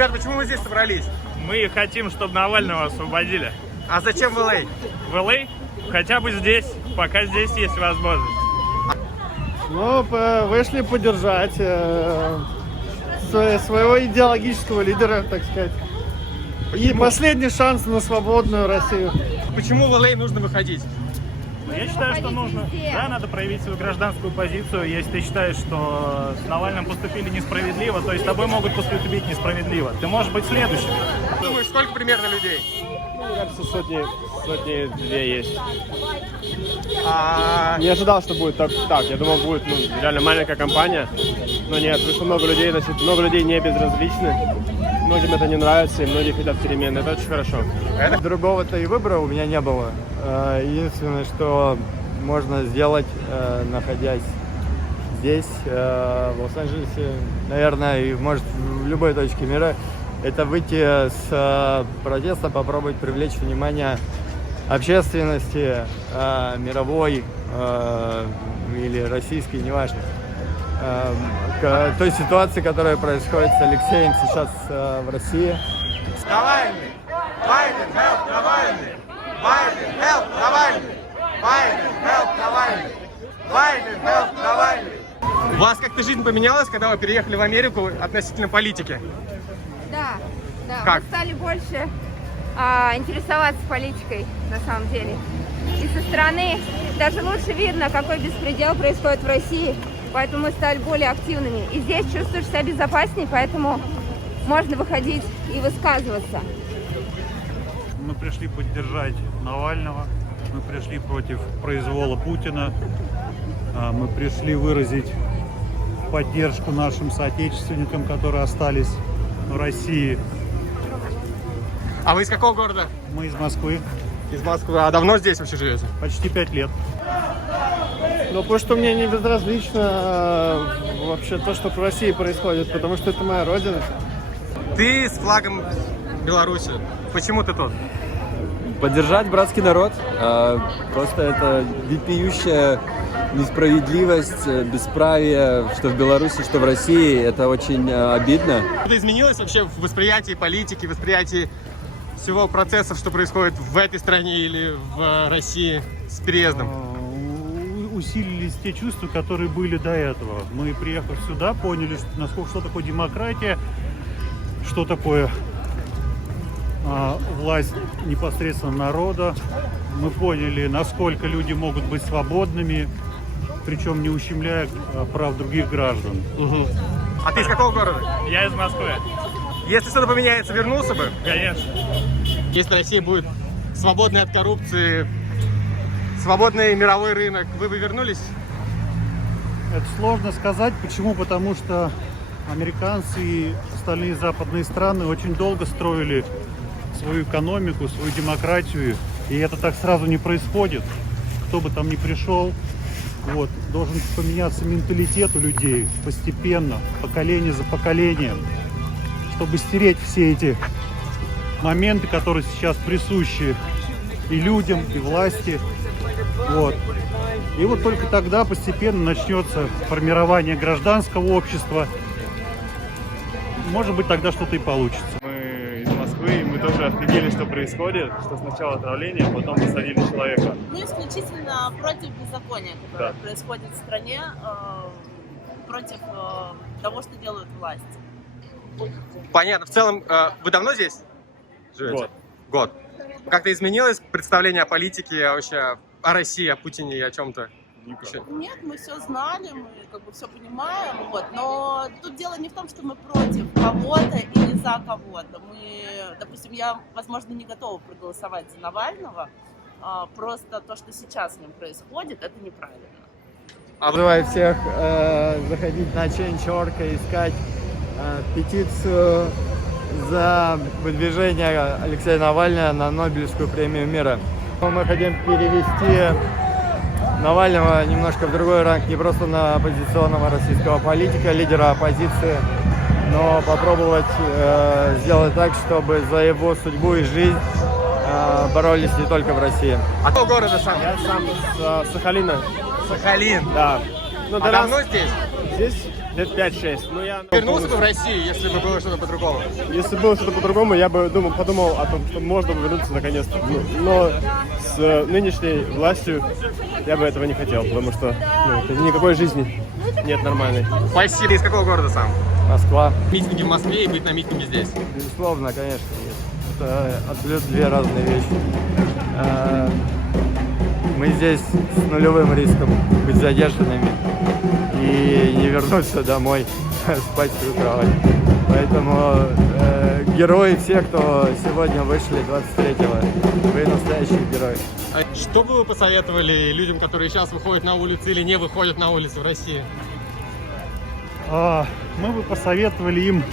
Ребят, почему вы здесь собрались? Мы хотим, чтобы Навального освободили. А зачем в ЛА? В ЛА? Хотя бы здесь, пока здесь есть возможность. Ну, вышли поддержать своего идеологического лидера, так сказать. И последний шанс на свободную Россию. Почему в ЛА нужно выходить? Я считаю, что нужно. Да, надо проявить свою гражданскую позицию. Если ты считаешь, что с Навальным поступили несправедливо, то есть с тобой могут поступить несправедливо. Ты можешь быть следующим. Думаешь, сколько примерно людей? Мне кажется, сотни-две есть. А... Не ожидал, что будет так. Я думал, будет реально маленькая компания. Но нет, вышло много людей, много людей не безразличны. Многим это не нравится, и многие хотят перемен. Это очень хорошо. Другого-то и выбора у меня не было. Единственное, что можно сделать, находясь здесь, в Лос-Анджелесе, наверное, и может в любой точке мира, это выйти с протеста, попробовать привлечь внимание общественности, мировой или российской, неважно, к той ситуации, которая происходит с Алексеем сейчас в России. Навальный! Байден, help, Навальный! Байден, help, Навальный! Байден, help, Навальный! Байден, help, Навальный! У вас как-то жизнь поменялась, когда вы переехали в Америку относительно политики? Да. Как? Мы стали больше интересоваться политикой, на самом деле. И со стороны даже лучше видно, какой беспредел происходит в России. Поэтому мы стали более активными. И здесь чувствуешь себя безопаснее, поэтому можно выходить и высказываться. Мы пришли поддержать Навального, мы пришли против произвола Путина, мы пришли выразить поддержку нашим соотечественникам, которые остались в России. А вы из какого города? Мы из Москвы, Из Москвы. А давно здесь вообще живете? почти 5 лет. Но потому что мне не безразлично вообще то, что в России происходит, потому что это моя родина. Ты с флагом Беларуси. Почему ты тут? Поддержать братский народ. Просто это вопиющая несправедливость, бесправие, что в Беларуси, что в России. Это очень обидно. Что-то изменилось вообще в восприятии политики, в восприятии всего процесса, что происходит в этой стране или в России с переездом? Усилились те чувства, которые были до этого. Мы, приехав сюда, поняли, что такое демократия, что такое власть непосредственно народа. Мы поняли, насколько люди могут быть свободными, причем не ущемляя прав других граждан. Угу. А ты из какого города? Я из Москвы. Если что-то поменяется, вернулся бы? Конечно. Если Россия будет свободной от коррупции, свободный мировой рынок, вы бы вернулись? Это сложно сказать. Почему? Потому что американцы и остальные западные страны очень долго строили свою экономику, свою демократию. И это так сразу не происходит. Кто бы там ни пришел, должен поменяться менталитет у людей постепенно, поколение за поколением, чтобы стереть все эти моменты, которые сейчас присущи и людям, и власти. И только тогда постепенно начнется формирование гражданского общества. Может быть, тогда что-то и получится. Мы из Москвы, и мы тоже офигели, что происходит, что сначала отравление, а потом посадили человека. Мы исключительно против беззакония, которое происходит в стране, против того, что делают власти. Понятно. В целом, вы давно здесь живете? Год. Как-то изменилось представление о политике, вообще о России, о Путине и о чем-то? Нет, мы все знали, мы все понимаем, но тут дело не в том, что мы против кого-то или за кого-то. Допустим, я, возможно, не готова проголосовать за Навального, просто то, что сейчас с ним происходит, это неправильно. Призываю всех заходить на Change.org и искать петицию за выдвижение Алексея Навального на Нобелевскую премию мира. Мы хотим перевести Навального немножко в другой ранг, не просто на оппозиционного российского политика, лидера оппозиции, но попробовать сделать так, чтобы за его судьбу и жизнь боролись не только в России. А какого города сам? Я сам с Сахалина. Сахалин. Да. А давно здесь? Здесь лет 5-6. Ну, я Вернулся бы в Россию, если бы было что-то по-другому? Если было что-то по-другому, я бы подумал о том, что можно бы вернуться наконец-то. Но с нынешней властью я бы этого не хотел, потому что никакой жизни нет нормальной. Спасибо. Из какого города сам? Москва. Митинги в Москве и быть на митинге здесь. Безусловно, конечно, есть. Это абсолютно две разные вещи. Мы здесь с нулевым риском быть задержанными и не вернуться домой спать в свою кровать. Поэтому герои все, кто сегодня вышли 23-го, вы настоящие герои. Что бы вы посоветовали людям, которые сейчас выходят на улицу или не выходят на улицу в России? Мы бы посоветовали им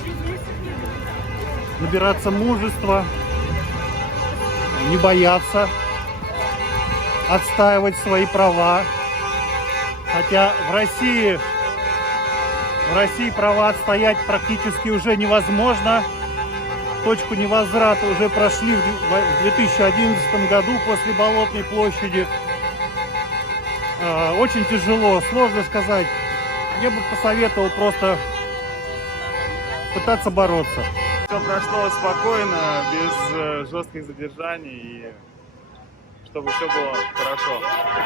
набираться мужества, не бояться, отстаивать свои права. Хотя в России права отстоять практически уже невозможно. Точку невозврата уже прошли в 2011 году после Болотной площади. Очень тяжело, сложно сказать. Я бы посоветовал просто пытаться бороться. Все прошло спокойно, без жестких задержаний, и чтобы все было хорошо.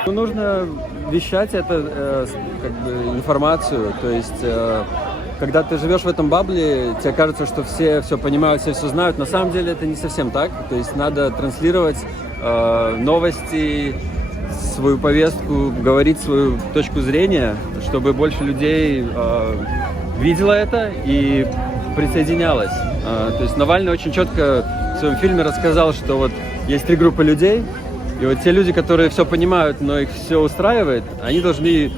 Ну, нужно вещать это, как бы, информацию, то есть, когда ты живешь в этом бабле, тебе кажется, что все понимают, все знают. На самом деле это не совсем так, то есть надо транслировать новости, свою повестку, говорить свою точку зрения, чтобы больше людей видело это и присоединялось. То есть Навальный очень четко в своем фильме рассказал, что вот есть три группы людей, и вот те люди, которые все понимают, но их все устраивает, они должны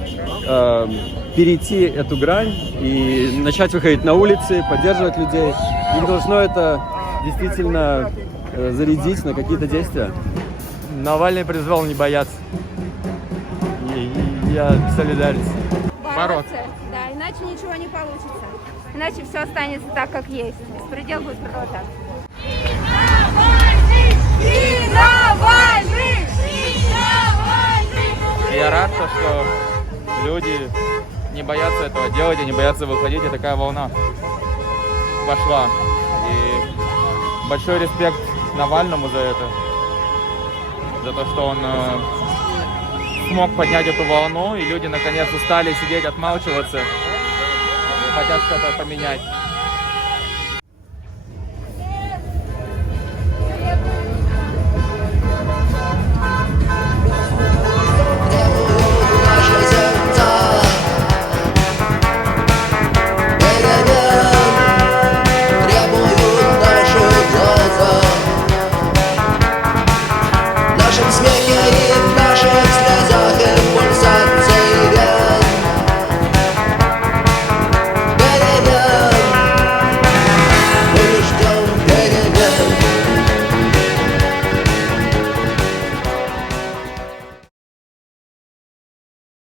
перейти эту грань и начать выходить на улицы, поддерживать людей. Их должно это действительно зарядить на какие-то действия. Навальный призвал не бояться. И я солидарен. Бороться. Да, иначе ничего не получится. Иначе все останется так, как есть. Беспредел будет продолжаться. Я рад, что люди не боятся этого делать и не боятся выходить, и такая волна пошла. И большой респект Навальному за это, за то, что он смог поднять эту волну, и люди наконец устали сидеть, отмалчиваться, хотят что-то поменять.